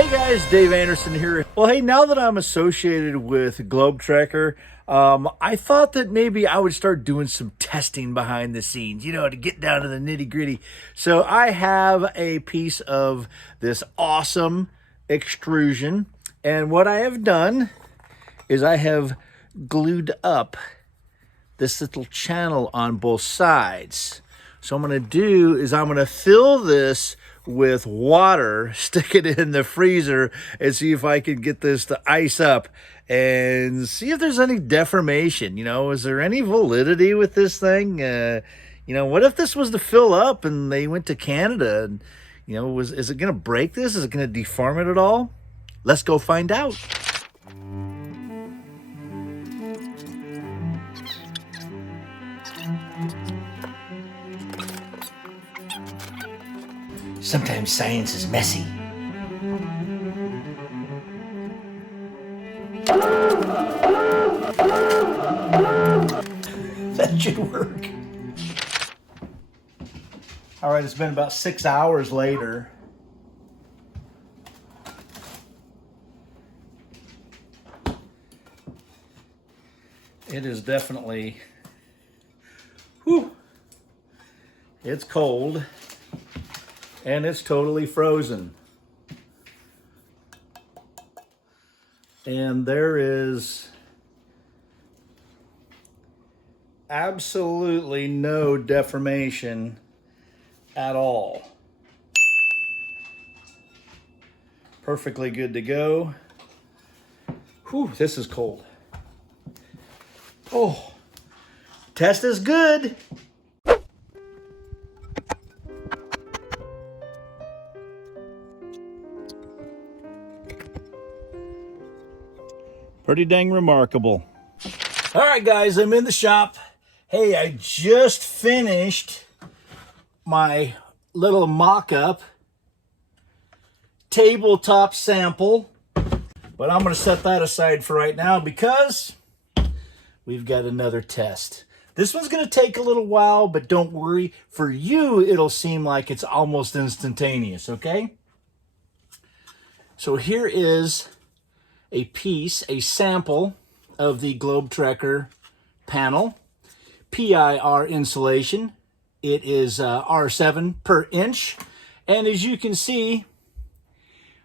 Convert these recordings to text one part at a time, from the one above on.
Hey guys, Dave Anderson here. Well, hey, now that I'm associated with Globe Trekker, I thought that maybe I would start doing some testing behind the scenes, to get down to the nitty gritty. So I have a piece of this awesome extrusion, and what I have done is I have glued up this little channel on both sides. So what I'm going to do is I'm going to fill this with water, stick it in the freezer, and see if I can get this to ice up and see if there's any deformation. Is there any validity with this thing? What if this was to fill up and they went to Canada and, is it going to break this? Is it going to deform it at all? Let's go find out. Sometimes science is messy. That should work. All right, it's been about 6 hours later. It is definitely, it's cold. And it's totally frozen. And there is absolutely no deformation at all. Perfectly good to go. Whew, this is cold. Oh, test is good. Pretty dang remarkable. All right, guys, I'm in the shop. Hey, I just finished my little mock-up tabletop sample, but I'm going to set that aside for right now because we've got another test. This one's going to take a little while, but don't worry. For you, it'll seem like it's almost instantaneous, okay? So here is a sample of the Globe Trekker panel, PIR insulation. It is R7 per inch, and as you can see,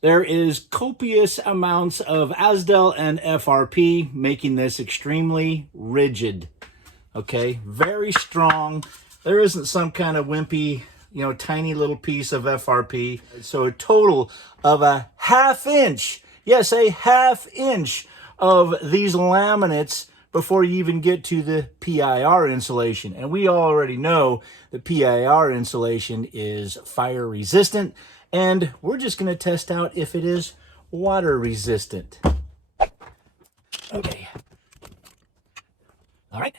there is copious amounts of Asdel and FRP, making this extremely rigid. Okay, very strong. There isn't some kind of wimpy, tiny little piece of FRP. So a total of a ½ inch. Yes, a ½ inch of these laminates before you even get to the PIR insulation. And we already know that PIR insulation is fire resistant, and we're just going to test out if it is water resistant. Okay. All right.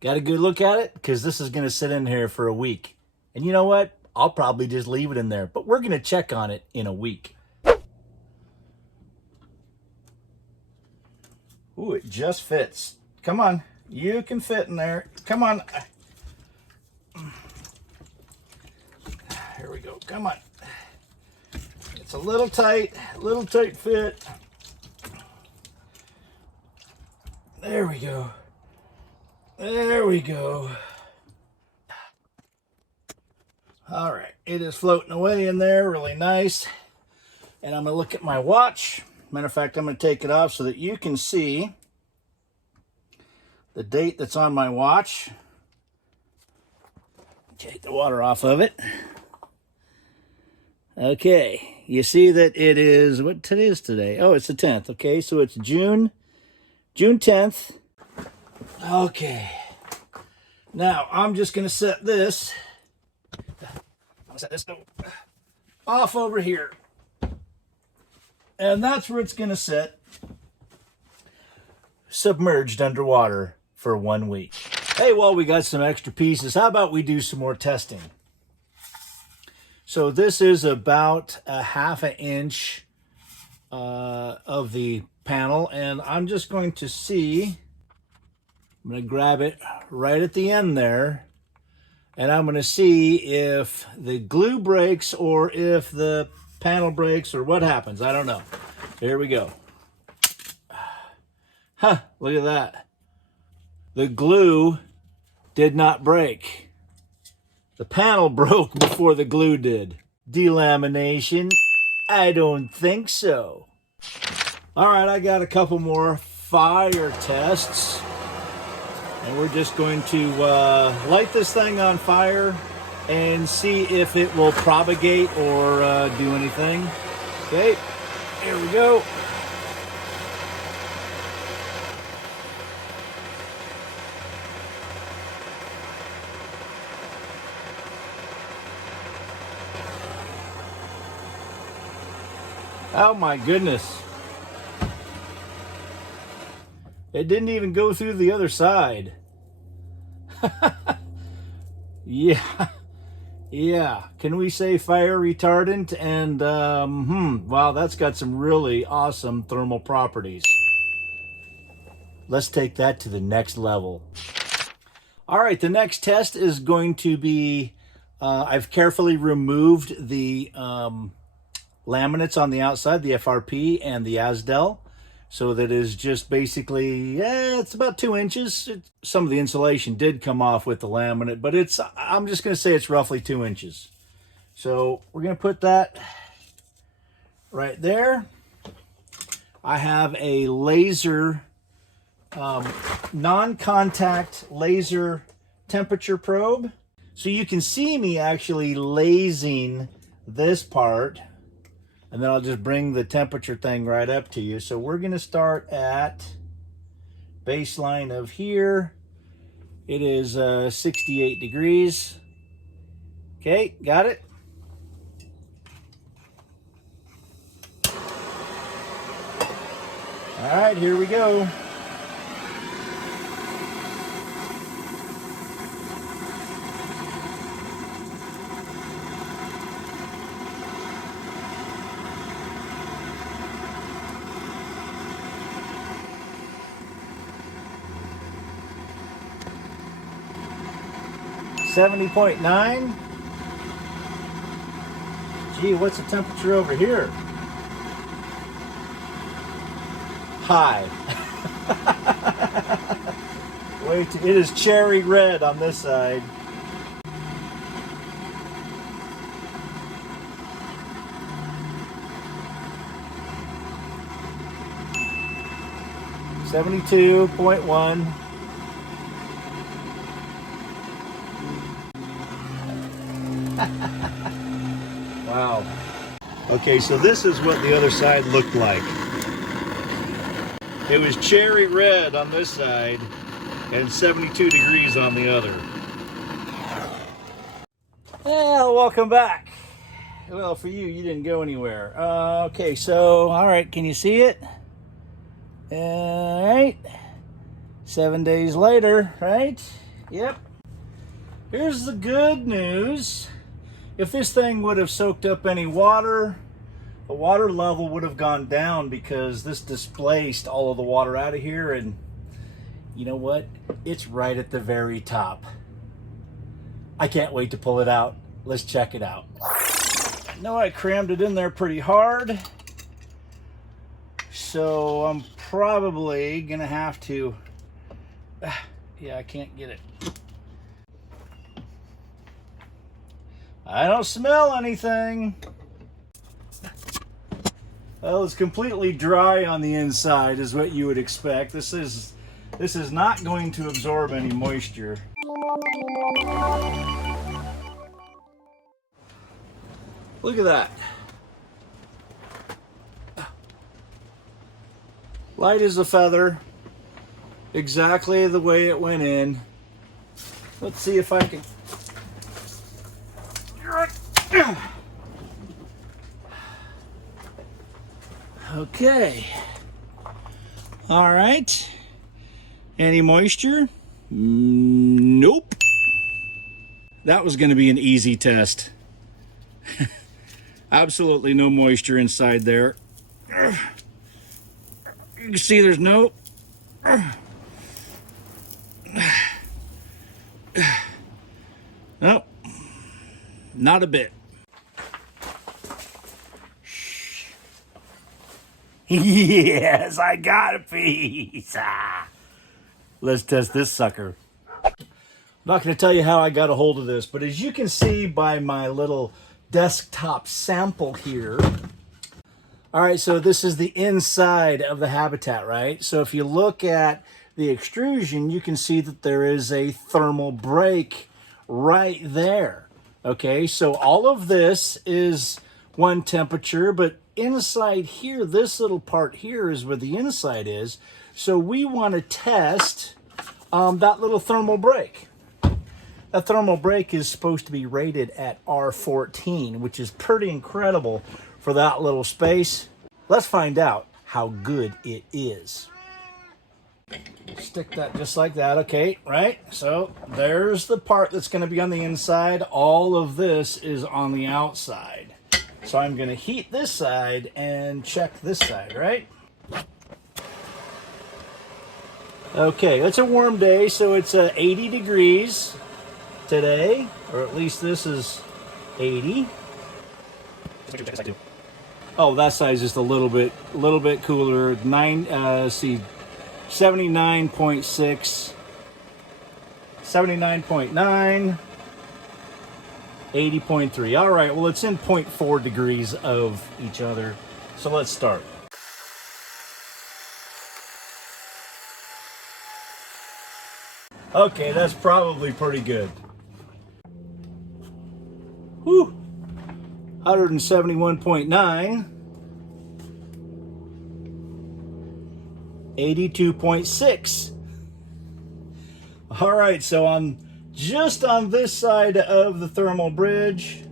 Got a good look at it because this is going to sit in here for a week. And you know what? I'll probably just leave it in there, but we're going to check on it in a week. Ooh, it just fits. Come on. You can fit in there. Come on. Here we go. Come on. It's a little tight fit. There we go. There we go. All right. It is floating away in there really nice. And I'm going to look at my watch. Matter of fact, I'm going to take it off so that you can see the date that's on my watch. Take the water off of it. Okay, you see that it is, what today is today? Oh, it's the 10th. Okay, so it's June 10th. Okay, now I'm just going to set this, off over here. And that's where it's going to sit, submerged underwater for 1 week. Hey, well, we got some extra pieces. How about we do some more testing? So this is about a ½ inch of the panel, and I'm just going to see, I'm going to grab it right at the end there, and I'm going to see if the glue breaks or if the panel breaks or what happens. I don't know. Here we go. Huh, look at that. The glue did not break. The panel broke before the glue did. Delamination? I don't think so. All right, I got a couple more fire tests. And we're just going to light this thing on fire and see if it will propagate or do anything. Okay, here we go. Oh my goodness. It didn't even go through the other side. Yeah. Yeah. Can we say fire retardant? And, wow, that's got some really awesome thermal properties. Let's take that to the next level. All right, the next test is going to be, I've carefully removed the laminates on the outside, the FRP and the Asdel, so that is just basically, it's about 2 inches. Some of the insulation did come off with the laminate, but I'm just going to say it's roughly 2 inches. So we're going to put that right there. I have a laser, non-contact laser temperature probe. So you can see me actually lasing this part. And then I'll just bring the temperature thing right up to you. So we're going to start at baseline of here. It is 68 degrees. Okay, got it? All right, here we go. $70.9. Gee, what's the temperature over here? High. Wait, it is cherry red on this side. $72.1. Wow. Okay, so this is what the other side looked like. It was cherry red on this side and 72 degrees on the other. Well, welcome back. Well, for you, you didn't go anywhere. Okay, so, all right, can you see it? All right. 7 days later, right? Yep. Here's the good news. If this thing would have soaked up any water, the water level would have gone down because this displaced all of the water out of here, and you know what? It's right at the very top. I can't wait to pull it out. Let's check it out. I know I crammed it in there pretty hard, so I'm probably gonna have to, yeah, I can't get it. I don't smell anything. Well, it's completely dry on the inside is what you would expect. This is not going to absorb any moisture. Look at that. Light as a feather. Exactly the way it went in. Let's see if I can. Okay. All right. Any moisture? Nope. That was going to be an easy test. Absolutely no moisture inside there. You can see there's no... Nope. Not a bit. Yes, I got a piece. Let's test this sucker. I'm not going to tell you how I got a hold of this, but as you can see by my little desktop sample here. All right, so this is the inside of the habitat, right? So if you look at the extrusion, you can see that there is a thermal break right there. Okay, so all of this is one temperature, but inside here, this little part here is where the inside is. So we want to test that little thermal break. That thermal break is supposed to be rated at R14, which is pretty incredible for that little space. Let's find out how good it is. Stick that just like that, okay, right? So there's the part that's going to be on the inside. All of this is on the outside. So I'm going to heat this side and check this side, right? Okay, it's a warm day, so it's 80 degrees today, or at least this is 80. Oh, that side's just a little bit cooler. 79.6, 79.9, 80.3. All right, well, it's in 0.4 degrees of each other. So let's start. Okay, that's probably pretty good. Whew. 171.9. 82.6. All right, so I'm just on this side of the thermal bridge.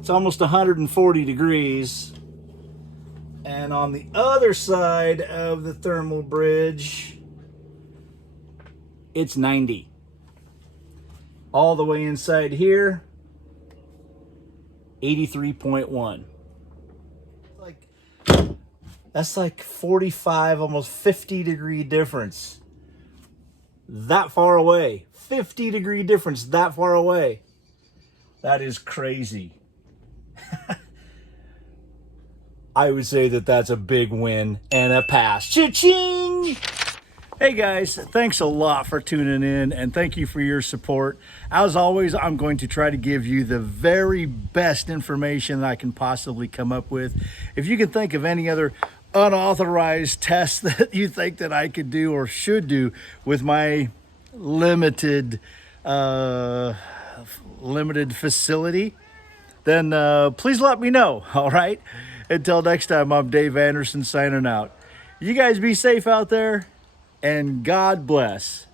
It's almost 140 degrees. And on the other side of the thermal bridge, it's 90. All the way inside here, 83.1. That's like 45, almost 50 degree difference. That far away. 50 degree difference that far away. That is crazy. I would say that that's a big win and a pass. Cha-ching! Hey guys, thanks a lot for tuning in and thank you for your support. As always, I'm going to try to give you the very best information that I can possibly come up with. If you can think of any other unauthorized tests that you think that I could do or should do with my limited facility, then please let me know, all right? Until next time, I'm Dave Anderson signing out. You guys be safe out there. And God bless.